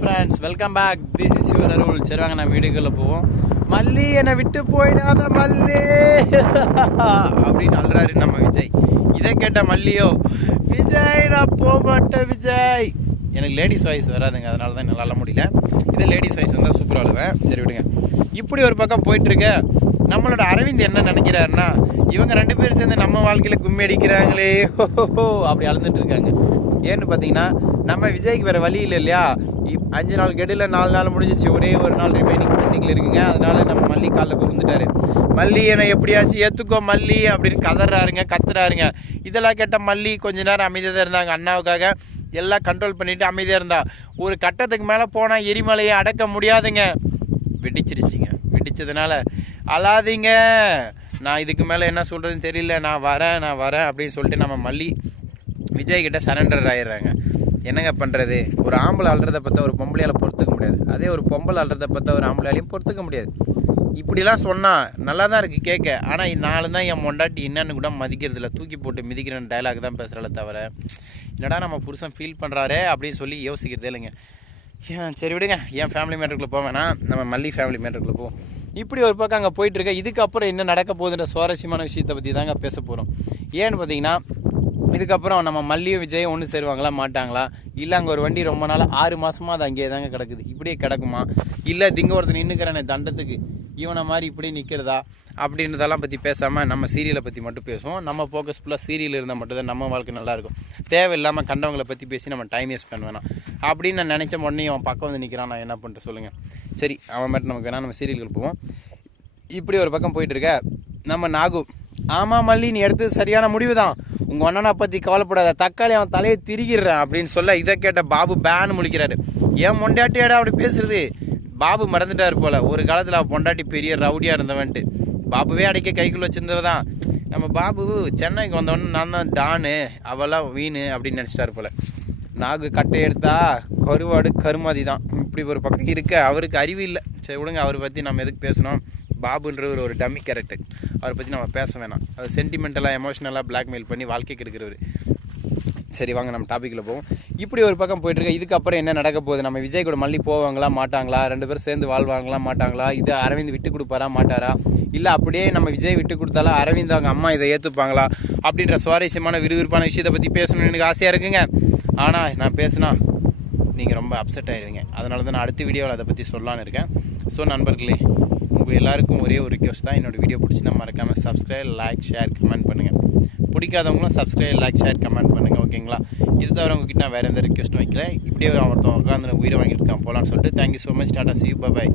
Friends, welcome back. This is your Arul. சரி வாங்க, நான் வீடுக்குள்ளே போவோம். மல்லி என்னை விட்டு போயிடாத மல்லி அப்படின்னு அழுறாரு நம்ம விஜய். இதை கேட்ட மல்லியோ, விஜய் நான் போக மாட்டேன் விஜய். எனக்கு லேடிஸ் வாய்ஸ் வராதுங்க, அதனால தான் என்னால் அழ முடியல. இதே லேடிஸ் வாய்ஸ் வந்தால் சூப்பராக அழுவேன். சரி விடுங்க. இப்படி ஒரு பக்கம் போயிட்டுருக்க நம்மளோட அரவிந்த் என்ன நினைக்கிறாருன்னா, இவங்க 2 பேரும் சேர்ந்து நம்ம வாழ்க்கையில் கும்மி அடிக்கிறாங்களே அப்படி அழுந்துட்டு இருக்காங்க. ஏன்னு பார்த்தீங்கன்னா, நம்ம விஜய்க்கு வேறு வழி இல்லை இல்லையா. 5 நாள் கெடில் 4 நாள் முடிஞ்சிச்சு, ஒரே ஒரு நாள் ரிமைனிங் பெண்டிங்கில் இருக்குங்க. அதனால நம்ம மல்லி காலில் விழுந்துட்டாரு. மல்லி என்னை எப்படியாச்சும் ஏற்றுக்கோ மல்லி அப்படின்னு கத்துறாருங்க. இதெல்லாம் கேட்ட மல்லி கொஞ்ச நேரம் அமைதியாக தான் இருந்தாங்க. அண்ணாவுக்காக எல்லாம் கண்ட்ரோல் பண்ணிவிட்டு அமைதியாக இருந்தா. ஒரு கட்டத்துக்கு மேலே போனால் எரிமலையை அடக்க முடியாதுங்க. வெடிச்சிருச்சிங்க. வெடிச்சதுனால அழாதீங்க, நான் இதுக்கு மேலே என்ன சொல்கிறதுன்னு தெரியல, நான் வரேன் அப்படின்னு சொல்லிட்டு நம்ம மல்லி விஜய்கிட்ட சரண்டர் ஆயிடுறாங்க. என்னங்க பண்ணுறது, ஒரு ஆம்பளை அழுறதை பார்த்தா ஒரு பொம்பளையால் பொறுத்துக்க முடியாது, அதே ஒரு பொம்பளை அழுறதை பார்த்தா ஒரு ஆம்பளையாலையும் பொறுத்துக்க முடியாது. இப்படிலாம் சொன்னால் நல்லா தான் இருக்குது கேட்க. ஆனால் நாலு தான் என் மொண்டாட்டி என்னன்னு கூட மதிக்கிறது இல்லை, தூக்கி போட்டு மிதிக்கிறேன்னு டைலாக் தான் பேசுகிறால தவிர, என்னடா நம்ம புருஷன் ஃபீல் பண்ணுறாரே அப்படின்னு சொல்லி யோசிக்கிறதே இல்லைங்க. சரி விடுங்க, என் ஃபேமிலி மேட்டருக்குள்ளே போவேன்னா நம்ம மல்லி ஃபேமிலி மேட்டருக்குள்ளே போவோம். இப்படி ஒரு பக்கம் அங்கே போயிட்டுருக்க. இதுக்கப்புறம் என்ன நடக்க போகுதுன்ற சுவாரஸ்யமான விஷயத்தை பற்றி தாங்க பேச போகிறோம். ஏன்னு பார்த்தீங்கன்னா, இதுக்கப்புறம் நம்ம மல்லியும் விஜயும் ஒன்று சேருவாங்களா மாட்டாங்களா, இல்லை அங்கே ஒரு வண்டி ரொம்ப நாள் 6 மாதமாக அது அங்கேயே தாங்க கிடக்குது, இப்படியே கிடக்குமா, இல்லை திங்க ஒருத்தர் நின்றுக்கிறேன் தண்டத்துக்கு இவனை மாதிரி இப்படி நிற்கிறதா அப்படின்றதெல்லாம் பற்றி பேசாமல் நம்ம சீரியலை பற்றி மட்டும் பேசுவோம். நம்ம ஃபோக்கஸ் ஃபுல்லாக சீரியல் இருந்தால் மட்டும்தான் நம்ம வாழ்க்கை நல்லாயிருக்கும். தேவையில்லாமல் கண்டவங்களை பற்றி பேசி நம்ம டைம் வேஸ்ட் பண்ண வேணாம் அப்படின்னு நான் நினச்ச உடனே அவன் பக்கம் வந்து நிற்கிறான். நான் என்ன பண்ணிட்டு சொல்லுங்கள். சரி, அவன் மட்டும் நமக்கு வேணால் நம்ம சீரியல்கள் போவோம். இப்படி ஒரு பக்கம் போயிட்டுருக்க நம்ம நாகு, ஆமாம் மல்லி நீ எடுத்தது சரியான முடிவு தான், உங்கள் அண்ணனை பற்றி கவலைப்படாத, தக்காளி அவன் தலையை திரிகிறான் அப்படின்னு சொல்ல, இதை கேட்ட பாபு பேன்னு முழிக்கிறாரு. ஏன் பொண்டாட்டியாடா அப்படி பேசுறது. பாபு மறந்துட்டார் போல், ஒரு காலத்தில் அவள் பொண்டாட்டி பெரிய ரவுடியாக இருந்தவன்ட்டு. பாபுவே அடைக்க கைக்குள்ளே வச்சிருந்தவ தான். நம்ம பாபு சென்னைக்கு வந்தவொடனே நான் தான் டானு, அவெல்லாம் வீணு அப்படின்னு நினச்சிட்டாரு போல். நாகு கட்டை எடுத்தா கருவாடு கருமாதி தான். இப்படி ஒரு பக்கம் இருக்க அவருக்கு அறிவு இல்லை. சரி விடுங்க, அவரை பற்றி நம்ம எதுக்கு பேசணும். பாபுன்றவர் ஒரு டம்மி கேரக்டர், அவரை பற்றி நம்ம பேச வேணாம். அவர் சென்டிமெண்டலாக எமோஷ்னலாக பிளாக்மெயில் பண்ணி வாழ்க்கைக்கு எடுக்கிறவர். சரி வாங்க, நம்ம டாப்பிக்கில் போவோம். இப்படி ஒரு பக்கம் போயிட்டுருக்க. இதுக்கப்புறம் என்ன நடக்க போகுது, நம்ம விஜய் கூட மல்லி போவாங்களா மாட்டாங்களா, 2 பேரும் சேர்ந்து வாழ்வாங்களா மாட்டாங்களா, இது அரவிந்த் விட்டு கொடுப்பாரா மாட்டாரா, இல்லை அப்படியே நம்ம விஜய் விட்டு கொடுத்தாலும் அரவிந்த் அவங்க அம்மா இதை ஏற்றுப்பாங்களா அப்படின்ற சுவாரஸ்யமான விறுவிறுப்பான விஷயத்தை பற்றி பேசணும்னு எனக்கு ஆசையாக இருக்குங்க. ஆனால் நான் பேசுனா நீங்கள் ரொம்ப அப்செட் ஆகிடுவீங்க. அதனால தான் நான் அடுத்த வீடியோவில் அதை பற்றி சொல்லலான்னு இருக்கேன். ஸோ நண்பர்களே, உங்கள் எல்லாருக்கும் ஒரே ஒரு ரிக்வெஸ்ட் தான், என்னோடய வீடியோ பிடிச்சினா மறக்காமல் சப்ஸ்கிரைப், லைக், ஷேர், கமெண்ட் பண்ணுங்கள். பிடிக்காதவங்களும் சப்ஸ்கிரைப், லைக், ஷேர், கமெண்ட் பண்ணுங்கள். ஓகேங்களா? இது தவிர உங்ககிட்ட நான் வேறு எந்த ரிக்வெஸ்ட்டும் வைக்கல. இப்படியே ஒருத்தன் உட்காந்து உயிரை வாங்கிட்டு இருக்கான் போகலான்னு சொல்லிட்டு, thank you so much. Tata, see you, bye bye.